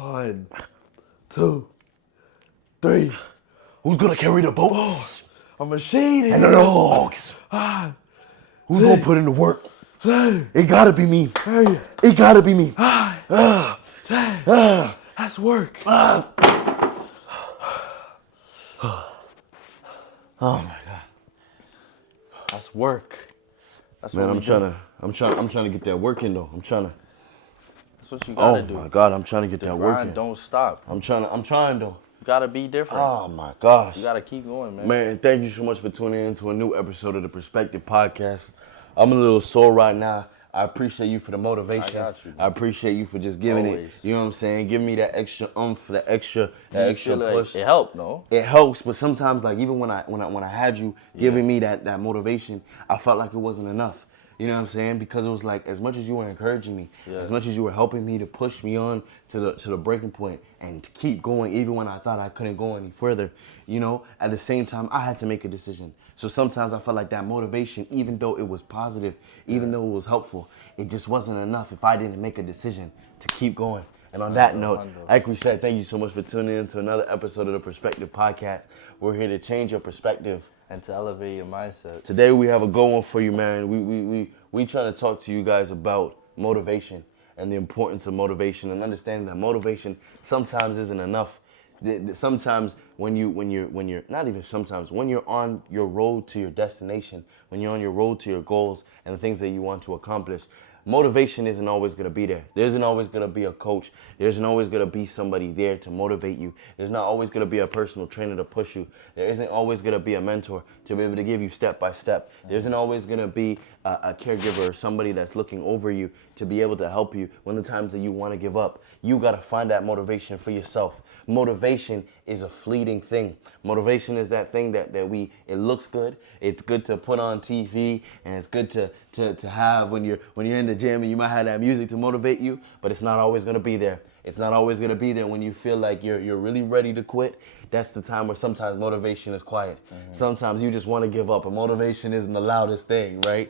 1, 2, 3. Who's gonna carry the boats? A machine And the dogs. Who's gonna put in the work? It gotta be me. It gotta be me. That's work. Oh my God. That's work. That's Man, what I'm trying to get that work in though. That's what you gotta do. Oh my God, I'm trying to get that work Grind in. don't stop. I'm trying though. You gotta be different. Oh my gosh. You gotta keep going, man. Man, thank you so much for tuning in to a new episode of the Perspective Podcast. I'm a little sore right now. I appreciate you for the motivation. I got you. I appreciate you for just giving Always. it. You know what I'm saying? Give me that extra that extra Feel like push. it helped, no? It helps, but sometimes, like even when I had you giving me that motivation, I felt like it wasn't enough. You know what I'm saying? Because it was like, as much as you were encouraging me, as much as you were helping me to push me on to the breaking point and to keep going, even when I thought I couldn't go any further, you know, at the same time, I had to make a decision. So sometimes I felt like that motivation, even though it was positive, even though it was helpful, it just wasn't enough if I didn't make a decision to keep going. And on that note, like we said, thank you so much for tuning in to another episode of the Perspective Podcast. We're here to change your perspective And to elevate your mindset. Today we have a good one for you, man. We trying to talk to you guys about motivation and the importance of motivation and understanding that motivation sometimes isn't enough. Sometimes when you're not even sometimes when you're on your road to your destination, when you're on your road to your goals and the things that you want to accomplish, motivation isn't always going to be there. There isn't always going to be a coach. There isn't always going to be somebody there to motivate you. There's not always going to be a personal trainer to push you. There isn't always going to be a mentor to be able to give you step by step. There isn't always going to be a caregiver or somebody that's looking over you to be able to help you when the times that you want to give up. You got to find that motivation for yourself. Motivation is a fleeting thing. Motivation is that thing that it looks good. It's good to put on TV and it's good to have when you're in the gym and you might have that music to motivate you, but it's not always going to be there. It's not always going to be there when you feel like you're really ready to quit. That's the time where sometimes motivation is quiet. Mm-hmm. Sometimes you just want to give up, and motivation isn't the loudest thing, right?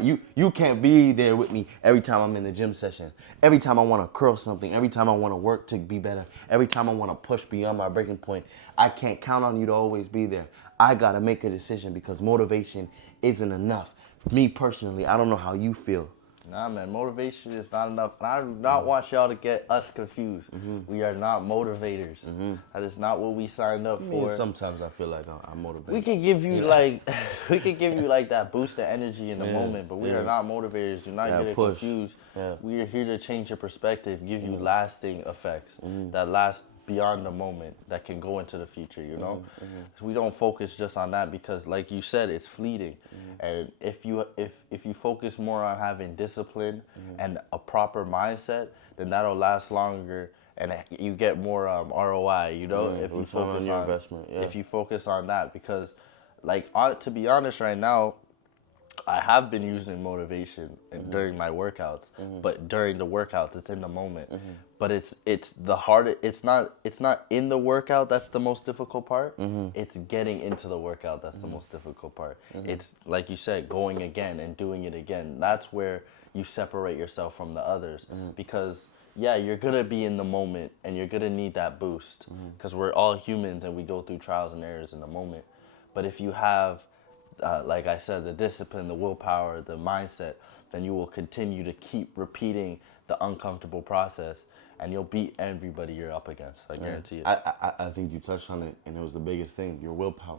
You can't be there with me every time I'm in the gym session. Every time I want to curl something, every time I want to work to be better, every time I want to push beyond my breaking point, I can't count on you to always be there. I got to make a decision because motivation isn't enough. Me personally, I don't know how you feel. Nah, man, motivation is not enough. And I do not want y'all to get us confused. Mm-hmm. We are not motivators. Mm-hmm. That is not what we signed up for. Sometimes I feel like I'm motivated. We can give you like that boost of energy in the moment, but we are not motivators. Do not get it confused. Yeah. We are here to change your perspective, give you lasting effects that last beyond the moment, that can go into the future, you know? So we don't focus just on that because, like you said, it's fleeting. And if you focus more on having discipline and a proper mindset, then that'll last longer and you get more ROI, you know? If you focus on your investment, if you focus on that, because like to be honest right now, I have been using motivation during my workouts, but during the workouts, it's in the moment. But it's the hardest. It's not in the workout that's the most difficult part. It's getting into the workout that's the most difficult part. It's like you said, going again and doing it again. That's where you separate yourself from the others because you're gonna be in the moment and you're gonna need that boost because we're all humans and we go through trials and errors in the moment. But if you have like I said, the discipline, the willpower, the mindset, then you will continue to keep repeating the uncomfortable process and you'll beat everybody you're up against. I guarantee it. I think you touched on it, and it was the biggest thing, your willpower,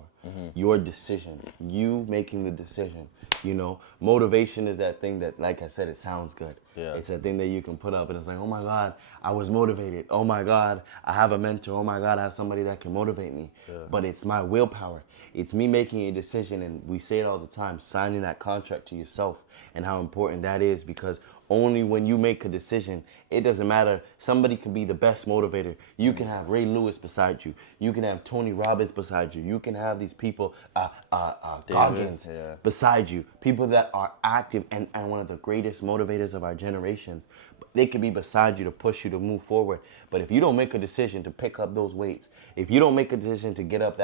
your decision, you making the decision. You know, motivation is that thing that, like I said, it sounds good. Yeah. It's that thing that you can put up and it's like, oh my God, I was motivated. Oh my God, I have a mentor. Oh my God, I have somebody that can motivate me. Yeah. But it's my willpower. It's me making a decision, and we say it all the time, signing that contract to yourself and how important that is, because only when you make a decision, it doesn't matter. Somebody can be the best motivator. You can have Ray Lewis beside you. You can have Tony Robbins beside you. You can have these people, Goggins beside you. People that are active and one of the greatest motivators of our generation. They could be beside you to push you to move forward. But if you don't make a decision to pick up those weights, if you don't make a decision to get up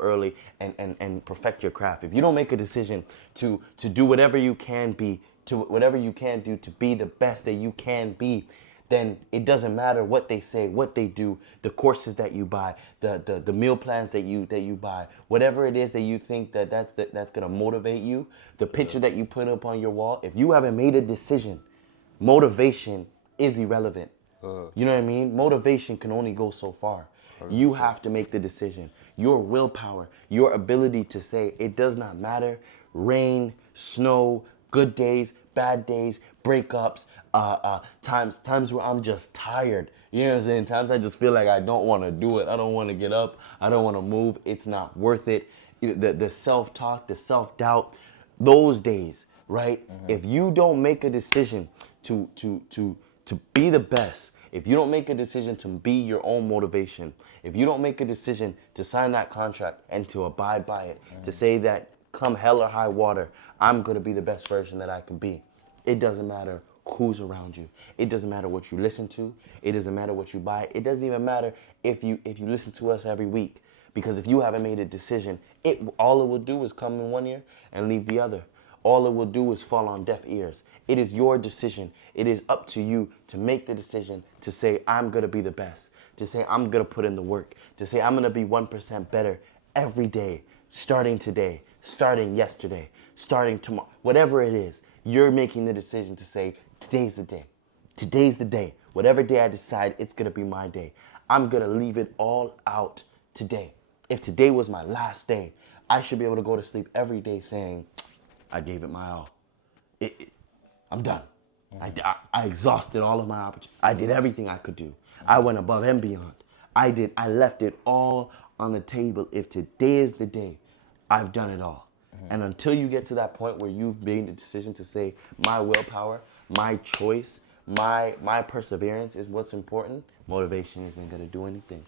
early and perfect your craft, if you don't make a decision to do whatever you can be, to whatever you can do to be the best that you can be, then it doesn't matter what they say, what they do, the courses that you buy, the meal plans that you buy, whatever it is that you think that's gonna motivate you, the picture that you put up on your wall. If you haven't made a decision, motivation is irrelevant. You know what I mean? Motivation can only go so far. You have to make the decision. Your willpower, your ability to say it does not matter. Rain, snow, good days, bad days, breakups, times where I'm just tired. You know what I'm saying? Times I just feel like I don't want to do it. I don't want to get up. I don't want to move. It's not worth it. The self-talk, the self-doubt, those days, right? If you don't make a decision to be the best, if you don't make a decision to be your own motivation, if you don't make a decision to sign that contract and to abide by it, to say that come hell or high water, I'm going to be the best version that I can be. It doesn't matter who's around you. It doesn't matter what you listen to. It doesn't matter what you buy. It doesn't even matter if you listen to us every week. Because if you haven't made a decision, all it will do is come in one ear and leave the other. All it will do is fall on deaf ears. It is your decision. It is up to you to make the decision to say, I'm going to be the best. To say, I'm going to put in the work. To say, I'm going to be 1% better every day, starting today, starting yesterday, starting tomorrow, whatever it is. You're making the decision to say, today's the day. Today's the day. Whatever day I decide, it's going to be my day. I'm going to leave it all out today. If today was my last day, I should be able to go to sleep every day saying, I gave it my all. I'm done. I exhausted all of my opportunities. I did everything I could do. I went above and beyond. I left it all on the table. If today is the day, I've done it all. And until you get to that point where you've made the decision to say, my willpower, my choice, my perseverance is what's important, motivation isn't going to do anything.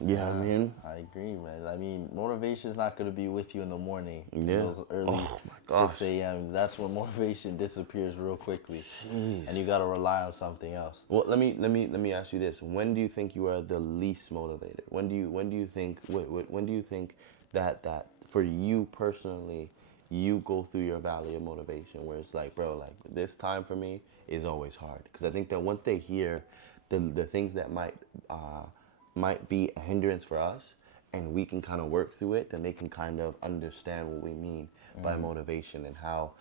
Yeah, I mean, I agree, man. I mean, motivation is not going to be with you in the morning. Yeah. Those early 6 a.m. That's when motivation disappears real quickly. Jeez. And you got to rely on something else. Well, let me ask you this. When do you think you are the least motivated? When do you think that for you personally, you go through your valley of motivation where it's like, bro, like this time for me is always hard? Because I think that once they hear the things that might be a hindrance for us and we can kind of work through it, then they can kind of understand what we mean by motivation and how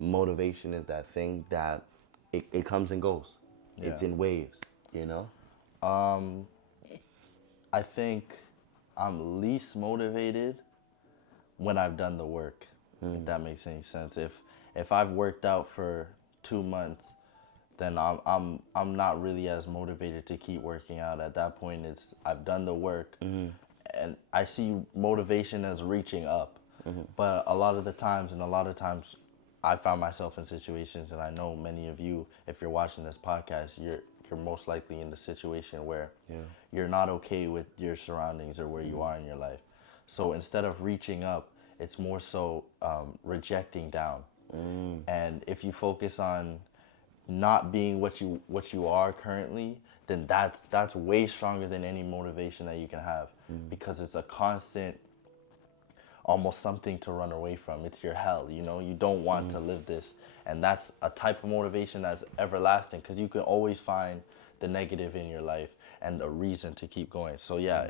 motivation is that thing that it comes and goes. Yeah. It's in waves, you know? I think I'm least motivated when I've done the work, if that makes any sense. If I've worked out for 2 months, then I'm not really as motivated to keep working out. At that point, I've done the work, and I see motivation as reaching up. But a lot of times, I found myself in situations, and I know many of you, if you're watching this podcast, you're most likely in the situation where you're not okay with your surroundings or where you are in your life. So instead of reaching up, it's more so rejecting down. And if you focus on not being what you are currently, then that's way stronger than any motivation that you can have, because it's a constant, almost something to run away from. It's your hell, you know. You don't want to live this, and that's a type of motivation that's everlasting, because you can always find the negative in your life and a reason to keep going. So yeah,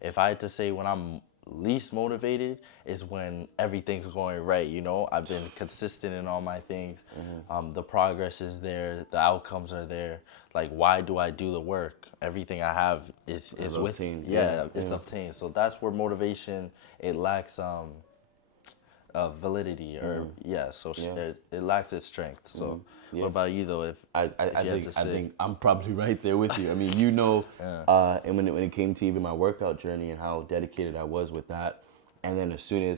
if I had to say when I'm least motivated is when everything's going right, you know. I've been consistent in all my things. The progress is there, the outcomes are there. Like, why do I do the work? Everything I have is with me. It's obtained. So that's where motivation, it lacks validity, or it lacks its strength. So what about you though? I think I'm probably right there with you. I mean, you know, and when it came to even my workout journey and how dedicated I was with that, and then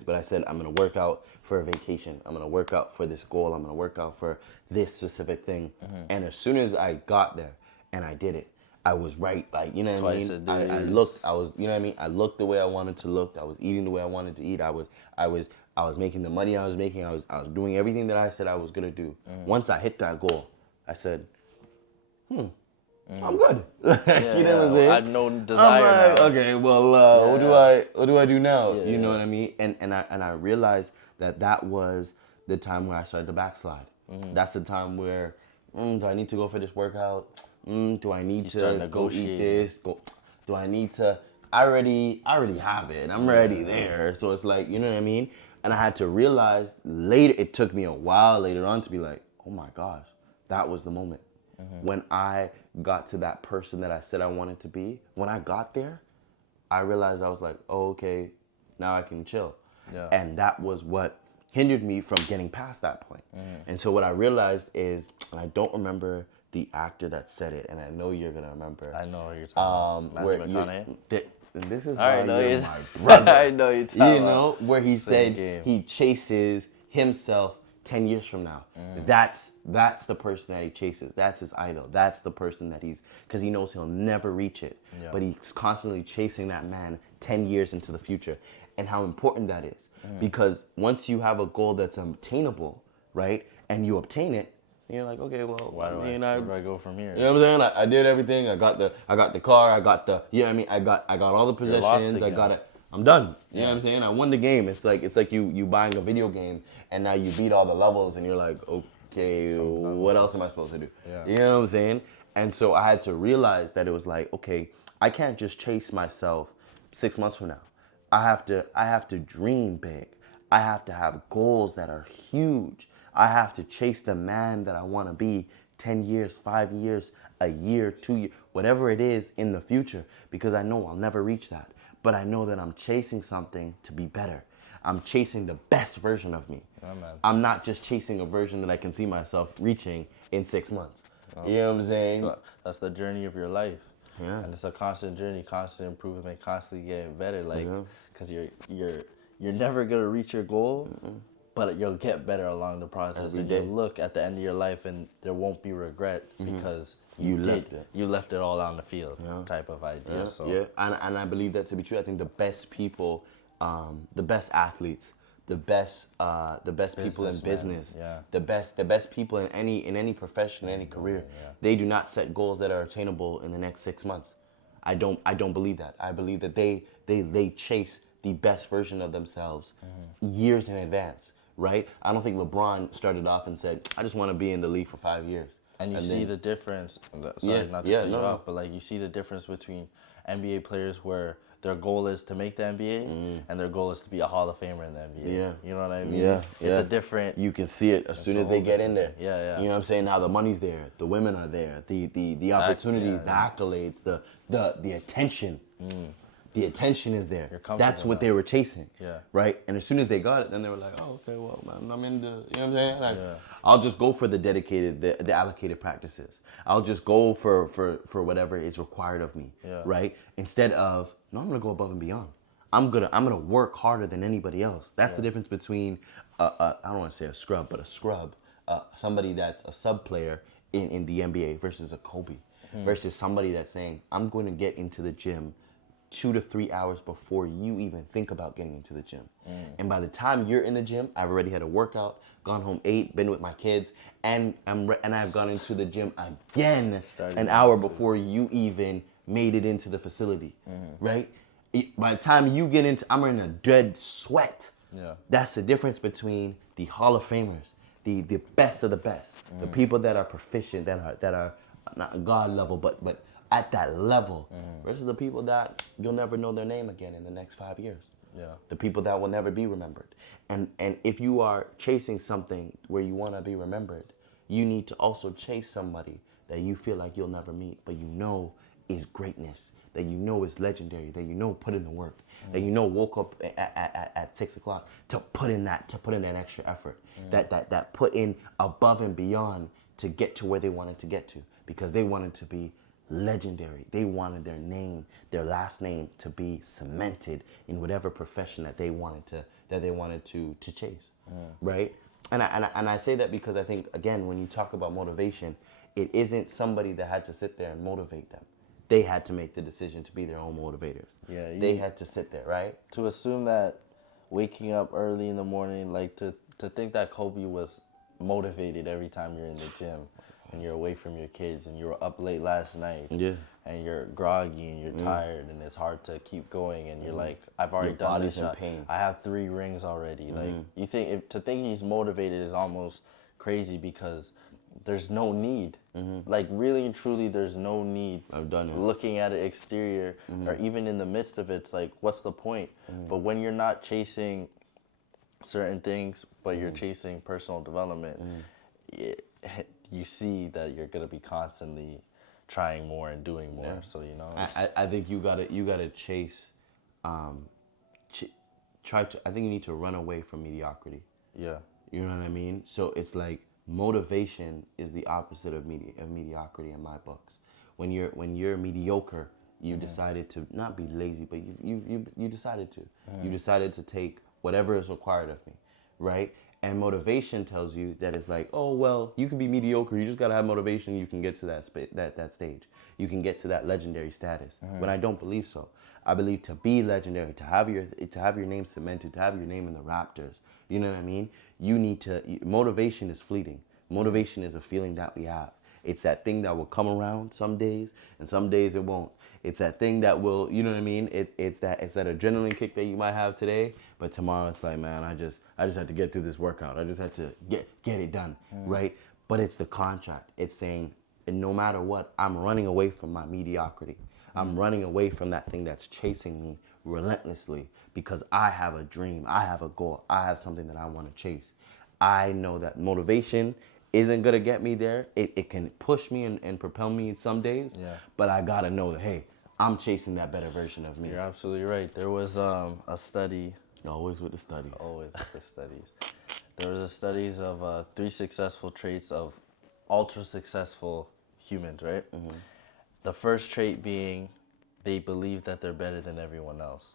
but I said I'm gonna work out for a vacation. I'm gonna work out for this goal. I'm gonna work out for this specific thing. And as soon as I got there and I did it, I was right. Like, you know what I mean? I looked. I was, you know what I mean? I looked the way I wanted to look. I was eating the way I wanted to eat. I was making the money I was making. I was doing everything that I said I was gonna do. Once I hit that goal, I said, I'm good. You know what I'm saying? I have no desire now. Okay, well, what do I do now? You know what I mean? And I realized that was the time where I started to backslide. That's the time where Do I need to go for this workout? Do I need to go eat this? Do I need to? I already have it. I'm already there. So it's like, you know what I mean? And I had to realize later, it took me a while later on to be like, oh my gosh, that was the moment. When I got to that person that I said I wanted to be, when I got there, I realized I was like, oh, okay, now I can chill. Yeah. And that was what hindered me from getting past that point. And so what I realized is, and I don't remember the actor that said it, and I know you're gonna remember. I know what you're talking about. Matthew McConaughey? And this is I why know you're he's my brother. I know you're talking You know, about. where he said game. he chases himself 10 years from now. That's the person that he chases. That's his idol. That's the person that because he knows he'll never reach it. Yeah. But he's constantly chasing that man 10 years into the future. And how important that is. Because once you have a goal that's obtainable, right, and you obtain it, you're like, okay, well, where do I go from here? You know what I'm saying? I did everything. I got the car. I got the, you know what I mean? I got all the possessions. I got it. I'm done. You know what I'm saying? I won the game. It's like you buying a video game and now you beat all the levels and you're like, okay, what else am I supposed to do? Yeah. You know what I'm saying? And so I had to realize that it was like, okay, I can't just chase myself 6 months from now. I have to dream big. I have to have goals that are huge. I have to chase the man that I want to be 10 years, 5 years, a year, 2 years, whatever it is in the future, because I know I'll never reach that. But I know that I'm chasing something to be better. I'm chasing the best version of me. Oh, man. I'm not just chasing a version that I can see myself reaching in 6 months. You know what I'm saying? That's the journey of your life. Yeah. And it's a constant journey, constant improvement, constantly getting better. Like, because you're never gonna reach your goal, but you'll get better along the process. Every day. You'll look at the end of your life, and there won't be regret because you left it all on the field. Type of idea. So. Yeah, and I believe that to be true. I think the best people, the best athletes, the best people in business, the best people in any profession, any career, they do not set goals that are attainable in the next 6 months. I don't believe that. I believe that they chase the best version of themselves years in advance, right? I don't think LeBron started off and said, I just want to be in the league for 5 years. And you see the difference, sorry, not to cut you off, but like you see the difference between NBA players where their goal is to make the NBA and their goal is to be a Hall of Famer in the NBA. Yeah. You know what I mean? Yeah. It's a different... You can see it as soon as they get in there. Yeah. You know what I'm saying? Now the money's there, the women are there, the opportunities, the accolades, the attention. The attention is there. That's what they were chasing. Yeah. Right? And as soon as they got it, then they were like, oh, okay, well, man, I'm in the, you know what I'm saying? Like, I'll just go for the allocated practices. I'll just go for whatever is required of me. Yeah. Right? Instead of, no, I'm gonna go above and beyond. I'm gonna work harder than anybody else. That's the difference between, I don't want to say a scrub, but a scrub, somebody that's a sub player in the NBA versus a Kobe, versus somebody that's saying, I'm going to get into the gym 2 to 3 hours before you even think about getting into the gym. And by the time you're in the gym, I've already had a workout, gone home 8, been with my kids, and I've gone into the gym again an hour before you even made it into the facility, right? By the time you get into, I'm in a dead sweat. Yeah. That's the difference between the Hall of Famers, the best of the best, the people that are proficient, that are not God level, but at that level, versus the people that you'll never know their name again in the next 5 years. Yeah. The people that will never be remembered. And if you are chasing something where you want to be remembered, you need to also chase somebody that you feel like you'll never meet, but you know is greatness, that you know is legendary, that you know put in the work, that you know woke up at 6 o'clock to put in that extra effort, that put in above and beyond to get to where they wanted to get to, because they wanted to be legendary. They wanted their name, their last name, to be cemented in whatever profession that they wanted to chase, right? And I say that because I think, again, when you talk about motivation, it isn't somebody that had to sit there and motivate them. They had to make the decision to be their own motivators. Yeah, they had to sit there, right? To assume that waking up early in the morning, like to think that Kobe was motivated every time you're in the gym and you're away from your kids and you were up late last night, and you're groggy and you're tired and it's hard to keep going, and you're like, I've already done this shot. Pain. I have 3 rings already. Like, you think to think he's motivated is almost crazy, because there's no need. Like really and truly, there's no need. I've done it. Looking at it exterior or even in the midst of it, it's like, what's the point? But when you're not chasing certain things, but you're chasing personal development, you see that you're gonna be constantly trying more and doing more. So you know, I think you gotta chase. I think you need to run away from mediocrity. yeah. You know what I mean? So it's like motivation is the opposite of mediocrity in my books. When you're mediocre, you decided to not be lazy, but you decided to. You decided to take whatever is required of me, right? And motivation tells you that it's like, oh well, you can be mediocre. You just gotta have motivation. You can get to that stage. You can get to that legendary status. When I don't believe so, I believe to be legendary, to have your name cemented, to have your name in the Raptors. You know what I mean? You need to. Motivation is fleeting. Motivation is a feeling that we have. It's that thing that will come around some days, and some days it won't. It's that thing that will, you know what I mean? It's that adrenaline kick that you might have today, but tomorrow it's like, man, I just had to get through this workout. I just had to get it done, right? But it's the contract. It's saying, and no matter what, I'm running away from my mediocrity. I'm running away from that thing that's chasing me relentlessly because I have a dream, I have a goal, I have something that I want to chase. I know that motivation isn't gonna get me there. It can push me and propel me some days, but I gotta know that, hey, I'm chasing that better version of me. You're absolutely right. There was a study. Always with the studies. Always with the studies. There was a studies of 3 successful traits of ultra successful humans, right? The first trait being they believe that they're better than everyone else,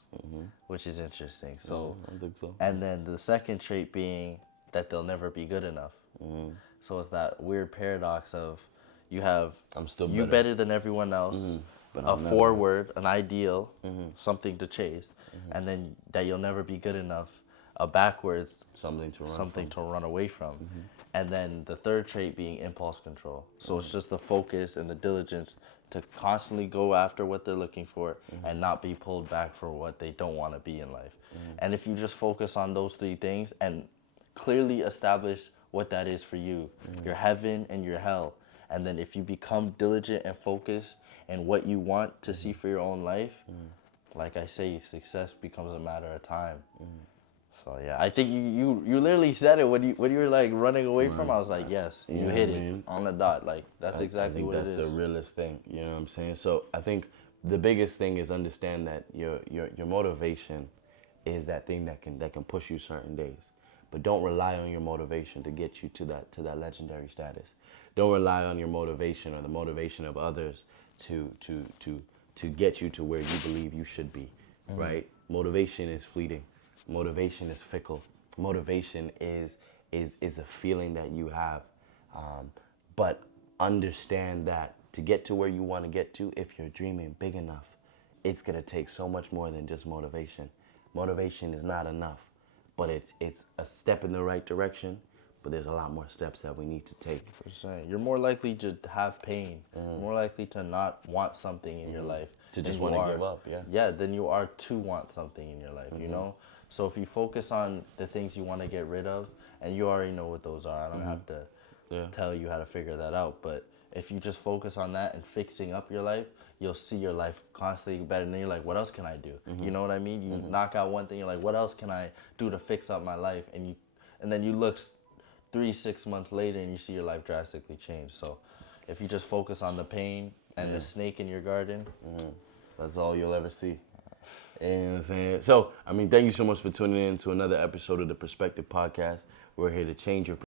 which is interesting. So, I think so. And then the second trait being that they'll never be good enough. So it's that weird paradox of you have I'm still better than everyone else, but a forward, an ideal, something to chase, and then that you'll never be good enough, a backwards, something to run away from. And then the third trait being impulse control. So it's just the focus and the diligence to constantly go after what they're looking for and not be pulled back for what they don't want to be in life. And if you just focus on those 3 things and clearly establish what that is for you, your heaven and your hell. And then if you become diligent and focused in what you want to see for your own life, like I say, success becomes a matter of time. So yeah, I think you literally said it when you were like running away from. I was like, yes, you hit it on the dot. Like that's exactly what it is. That's the realest thing. You know what I'm saying? So I think the biggest thing is understand that your motivation is that thing that can push you certain days. But don't rely on your motivation to get you to that legendary status. Don't rely on your motivation or the motivation of others to get you to where you believe you should be, right? Motivation is fleeting. Motivation is fickle. Motivation is a feeling that you have. But understand that to get to where you want to get to, if you're dreaming big enough, it's gonna take so much more than just motivation. Motivation is not enough. But it's a step in the right direction, but there's a lot more steps that we need to take. For sure. You're more likely to have pain, more likely to not want something in your life. To just want to give up, Yeah, than you are to want something in your life, you know? So if you focus on the things you want to get rid of, and you already know what those are, I don't have to tell you how to figure that out, but if you just focus on that and fixing up your life, you'll see your life constantly better. And then you're like, what else can I do? You know what I mean? You knock out one thing, you're like, what else can I do to fix up my life? And then you look 3-6 months later and you see your life drastically change. So if you just focus on the pain and the snake in your garden, that's all you'll ever see. You know what I'm saying? So, I mean, thank you so much for tuning in to another episode of the Perspective Podcast. We're here to change your